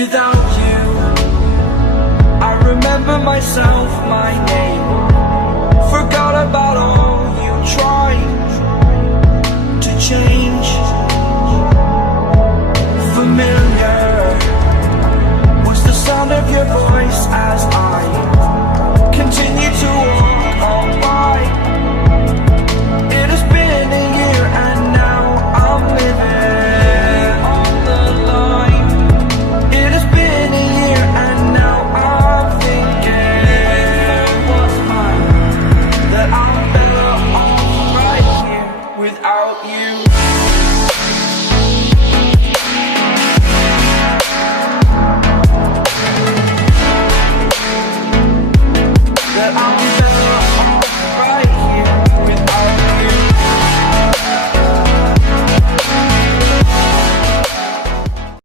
without you. I remember myself, my name, forgot about all you tried to change. Familiar was the sound of your voice as I continue to walk on by. It has been a year and now I'm living on the line. It has been a year and now I'm thinking what's mine, that I'm better off right here without you. That I'm better